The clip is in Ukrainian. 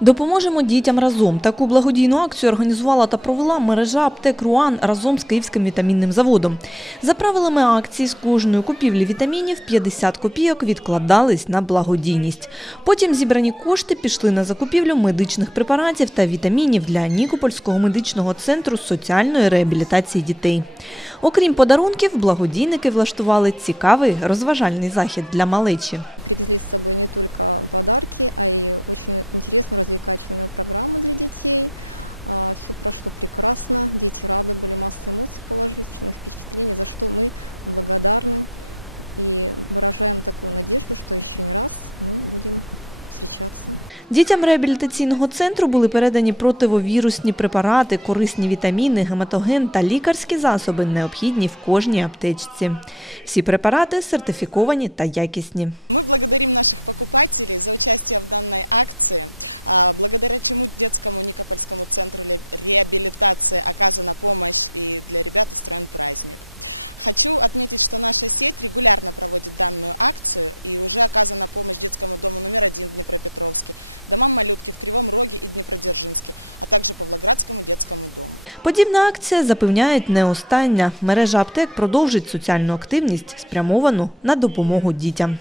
Допоможемо дітям разом. Таку благодійну акцію організувала та провела мережа аптек Руан разом з Київським вітамінним заводом. За правилами акції з кожної купівлі вітамінів 50 копійок відкладались на благодійність. Потім зібрані кошти пішли на закупівлю медичних препаратів та вітамінів для Нікопольського медичного центру соціальної реабілітації дітей. Окрім подарунків, благодійники влаштували цікавий розважальний захід для малечі. Дітям реабілітаційного центру були передані противовірусні препарати, корисні вітаміни, гематоген та лікарські засоби, необхідні в кожній аптечці. Всі препарати сертифіковані та якісні. Подібна акція, запевняють, не остання. Мережа аптек продовжить соціальну активність, спрямовану на допомогу дітям.